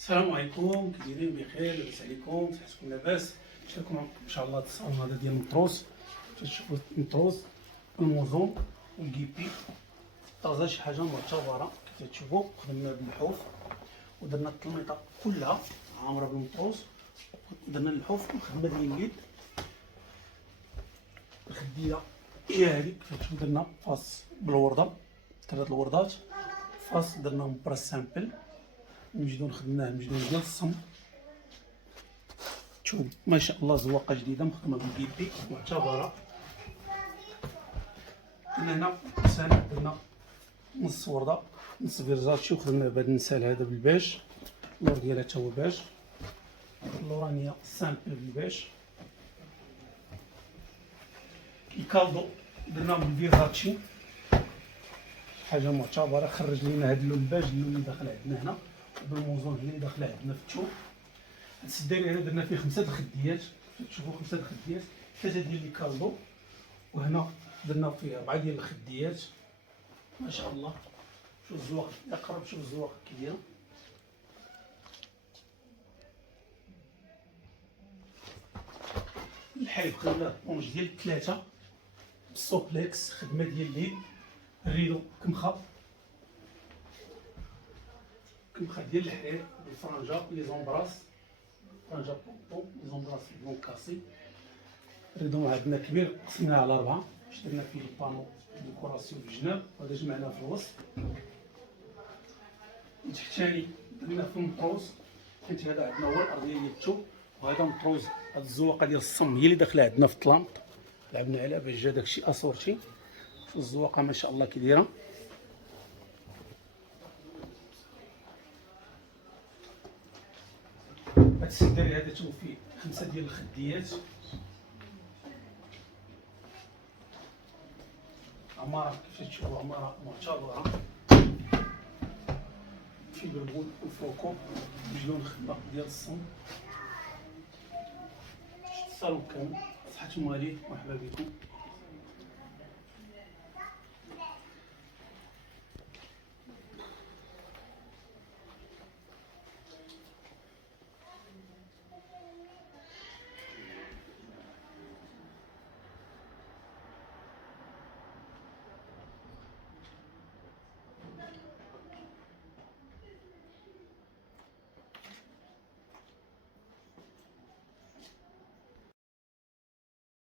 السلام عليكم، كي دايرين؟ بخير؟ لاباس عليكم؟ صحتكم لاباس؟ نشارككم ان شاء الله التصاون هذا ديال المطروس. تشوفوا المطروس الموزون والكيبي طازه، شي حاجه معتبره. كيف تشوفوا خدمنا باللحوف ودرنا التلميطه كلها عامره بالمطروس، درنا اللحوف والخدمه ديال اليد. الخديه هي هذيك، كيف تشوفوا درنا فاس بالورده، 3 الوردات فاس درناهم براس سامبل مجدون، خدمناه مجدون ديال الصم. شوف ما شاء الله زواقه جديده مخدمه بالكيبي معتبره. هنا سنة درنا نص ورده نص فيرزاتشي وخدمنا بهذا النسال هذا بالباج، اللور ديالها تا هو باج، اللورانيه سامبل بالباج. الكالدو درناه بالفيرزاتشي، حاجه معتبره. خرج لينا هذا اللون الباج، اللون اللي داخل عندنا هنا بالموزون اللي داخله عندنا في الثوب. هاد السداري هذا درنا فيه 5 الخديات، تشوفوا 5 الخديات، 3 ديال الكالدو، وهنا درنا فيه 4 ديال الخديات. ما شاء الله. شوف الزواق اقرب، شوف الزواق كي دايره. الحليب خدمناه طونج ديال 3 بالسوبليكس، خدمه ديال اليد. الريدو كمخه ديال الحرير بالفرنجه لي زومبراس، فرنجه بوبو لي زومبراس بلون كاسي. الريدو عندنا كبير، قسمناه على 4 باش درنا فيه البانو ديكوراسيون في الجناب، وهذا جمعناه في الوسط. التحتاني درنا في المطروز، حيت هذا عندنا هو الارضيه ديال الثوب، وهذا مطروز. هاد الزواقه ديال الصم هي اللي داخله عندنا في الطلامط، لعبنا عليها باش جا داكشي اسورتي. شوف الزواقه ما شاء الله كي دايره. هاد السداري هذا تشوف فيه 5 ديال الخديات، عماره كيف تشوفوا عماره معتبره في بربون وفوكو بجلون خدمه ديال الصم. الصالون كامل صحة مواليد، مرحبا بكم.